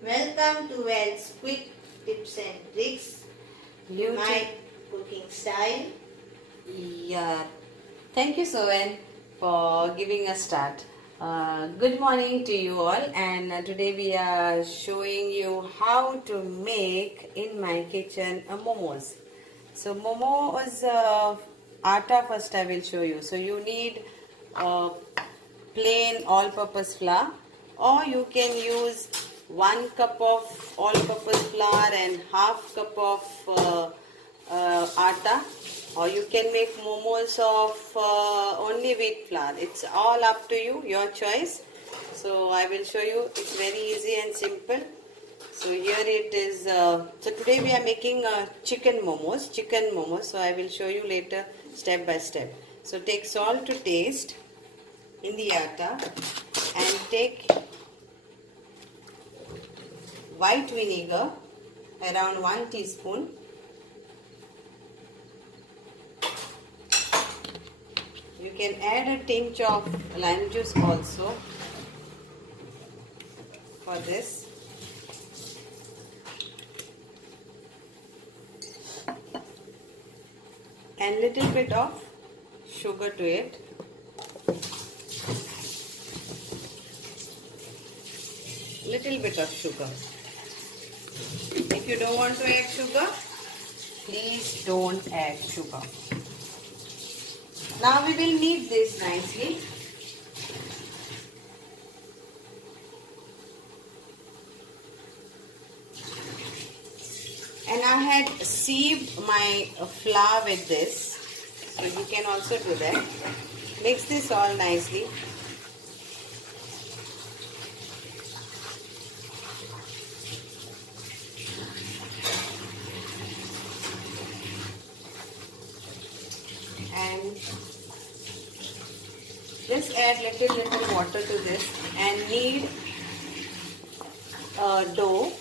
Welcome to Wells Quick Tips and Tricks, my cooking style. Yeah, thank you, Soven, for giving a start. Good morning to you all, and today we are showing you how to make in my kitchen a momos. So momos atta first I will show you. So you need plain all-purpose flour, or you can use 1 cup of all-purpose flour and half cup of atta, or you can make momos of only wheat flour. It's all up to you, your choice. So I will show you. It's very easy and simple. So here it is. So today we are making chicken momos. So I will show you later step by step. So take salt to taste in the atta, and take white vinegar around 1 teaspoon. You can add a tinge of lime juice also for this. And little bit of sugar to it. Little bit of sugar. If you don't want to add sugar, please don't add sugar. Now we will knead this nicely. And I had sieved my flour with this, so you can also do that. Mix this all nicely. And just add little water to this and knead a dough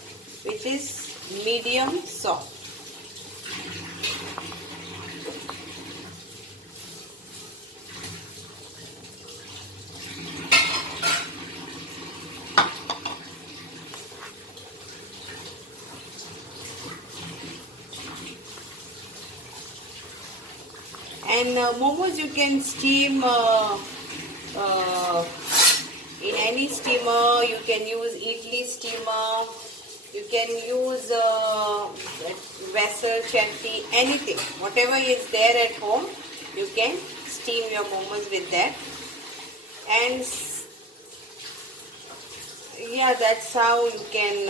which is medium soft. And momos you can steam in any steamer. You can use idli steamer. You can use vessel, chatti, anything. Whatever is there at home, you can steam your momos with that. And yeah, that's how you can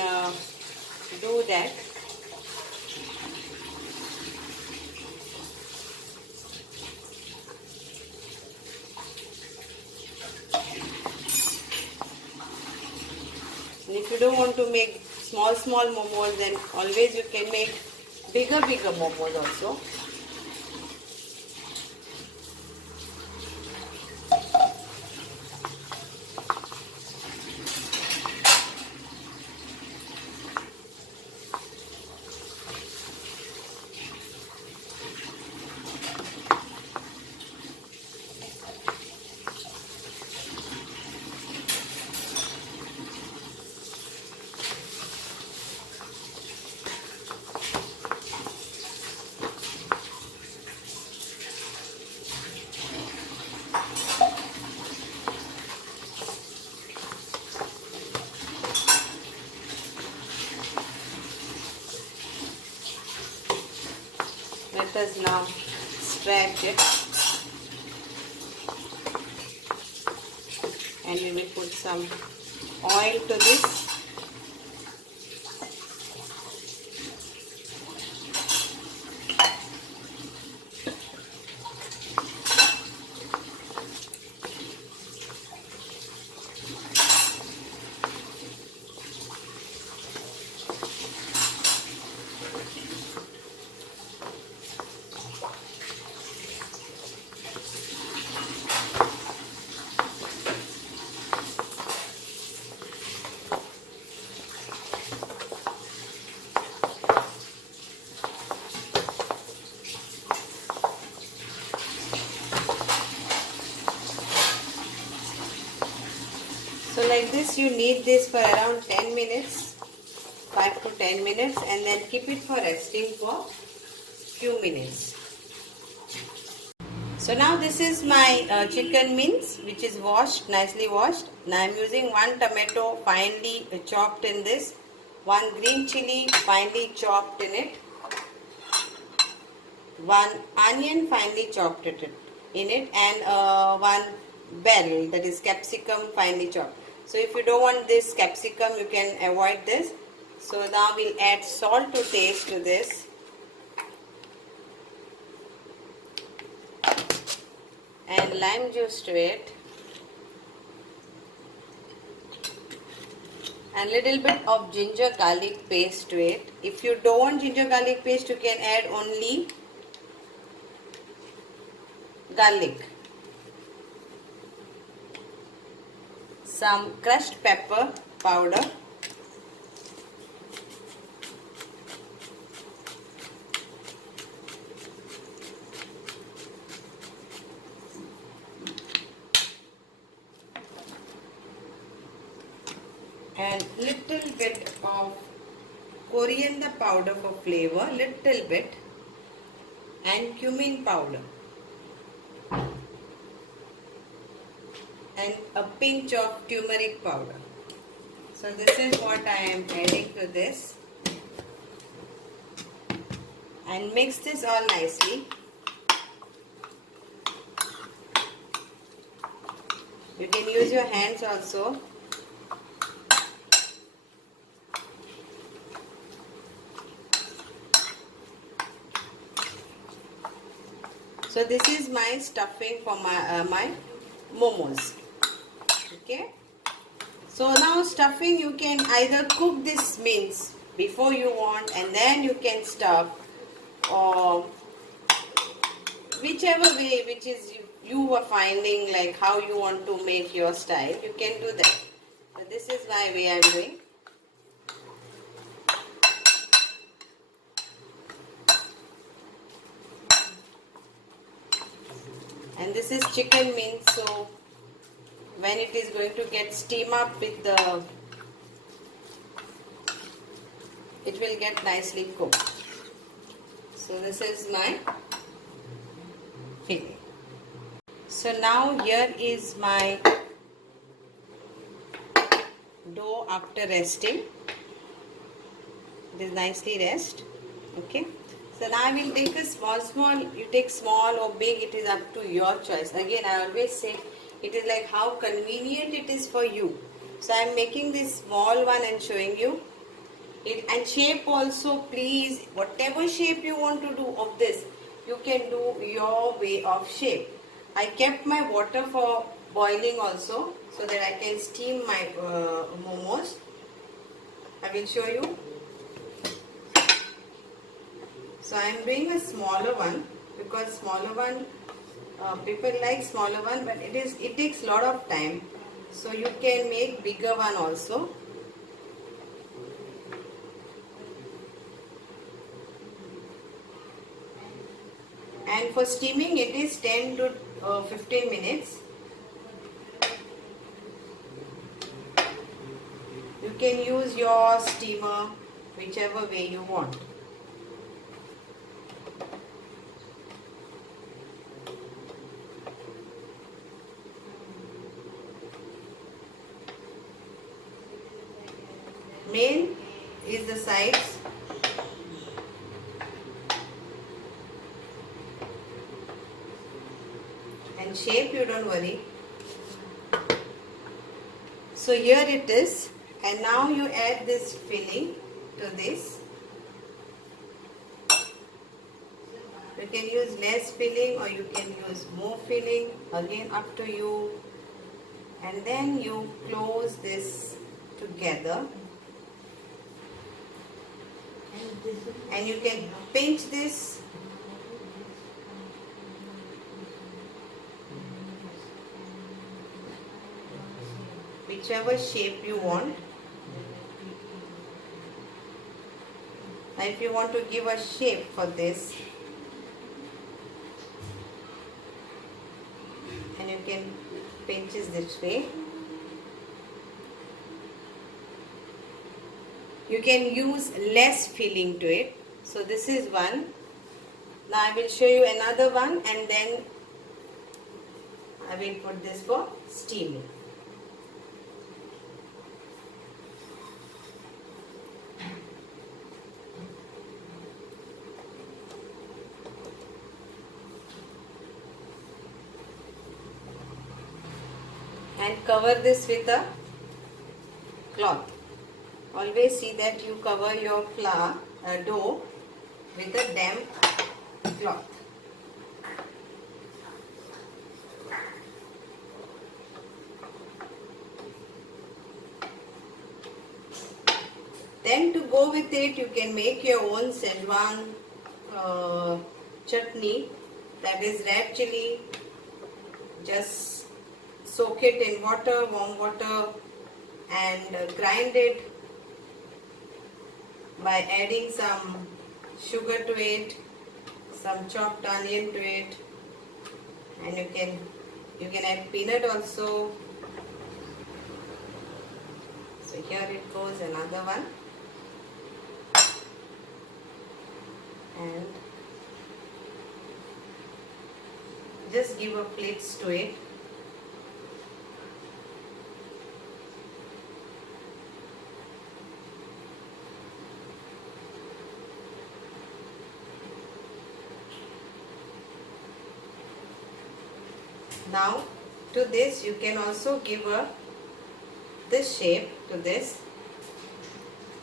do that. And if you don't want to make small momos, then always you can make bigger momos also. Let us now stretch it, and we will put some oil to this. So like this, you knead this for around 10 minutes. 5 to 10 minutes and then keep it for resting for few minutes. So now this is my chicken mince, which is washed, nicely washed. Now I am using 1 tomato finely chopped in this, 1 green chili finely chopped in it, 1 onion finely chopped in it, and 1 bell, that is capsicum finely chopped. So if you don't want this capsicum, you can avoid this. So now we'll add salt to taste to this. And lime juice to it. And little bit of ginger garlic paste to it. If you don't want ginger garlic paste, you can add only garlic. Some crushed pepper powder. And little bit of coriander powder for flavor, little bit, and cumin powder, and a pinch of turmeric powder. So this is what I am adding to this, and mix this all nicely. You can use your hands also. So this is my stuffing for my momos. Okay. So now stuffing, you can either cook this mince before you want and then you can stuff, or whichever way which is you are finding, like how you want to make your style, you can do that. But this is my way I am doing. And this is chicken mince, so when it is going to get steam up with the, it will get nicely cooked. So this is my filling. So now here is my dough after resting. It is nicely rest. Okay. So now I will take a small, you take small or big, it is up to your choice. Again, I always say, it is like how convenient it is for you. So I am making this small one and showing you. And shape also, please, whatever shape you want to do of this, you can do your way of shape. I kept my water for boiling also, so that I can steam my momos. I will show you. So I am doing a smaller one, because smaller one, people like smaller one, but it takes a lot of time. So you can make bigger one also. And for steaming, it is 10 to 15 minutes. You can use your steamer whichever way you want. Main is the sides. And shape, you don't worry. So here it is, and now you add this filling to this. You can use less filling or you can use more filling, again up to you. And then you close this together. And you can pinch this. Whichever shape you want. Now if you want to give a shape for this, and you can pinch it this way. you can use less filling to it. So this is one. Now I will show you another one, and then I will put this for steaming. And cover this with a cloth. Always see that you cover your dough with a damp cloth. Then to go with it, you can make your own Szechuan chutney, that is red chili. Just soak it in water, warm water, and grind it by adding some sugar to it, some chopped onion to it, and you can add peanut also. So here it goes, another one. And just give a plates to it. Now to this you can also give this shape to this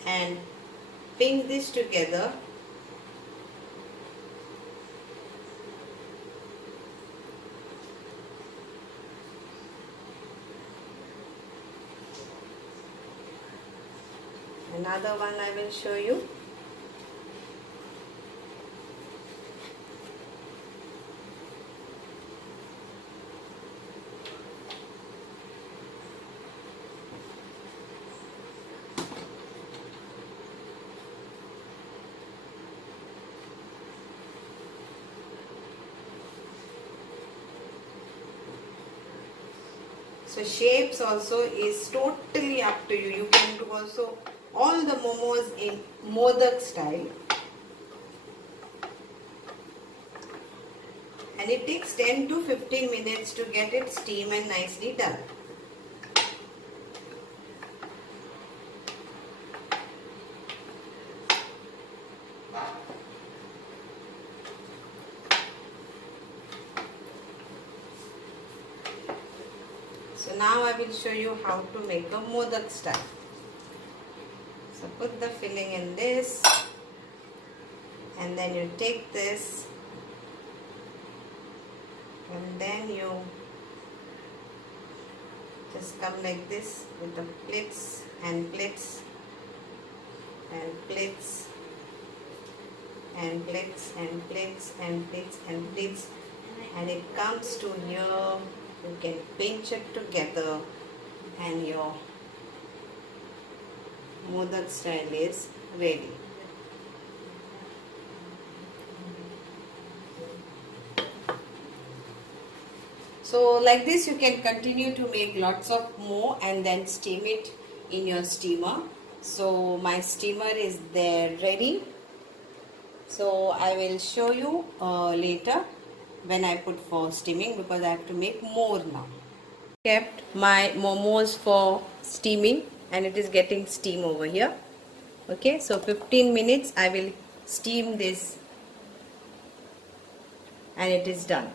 and pin this together. Another one I will show you. So shapes also is totally up to you. You can do also all the momos in modak style. And it takes 10 to 15 minutes to get it steam and nicely done. So now I will show you how to make a modak style. So put the filling in this, and then you take this, and then you just come like this with the plates and plates and plates and plates and plates and plates and plates, and it comes to here. You can pinch it together and your modak style is ready. So like this you can continue to make lots of more and then steam it in your steamer. So my steamer is there ready. So I will show you later when I put for steaming, because I have to make more now. Kept my momos for steaming and it is getting steam over here. Okay, so 15 minutes I will steam this and it is done.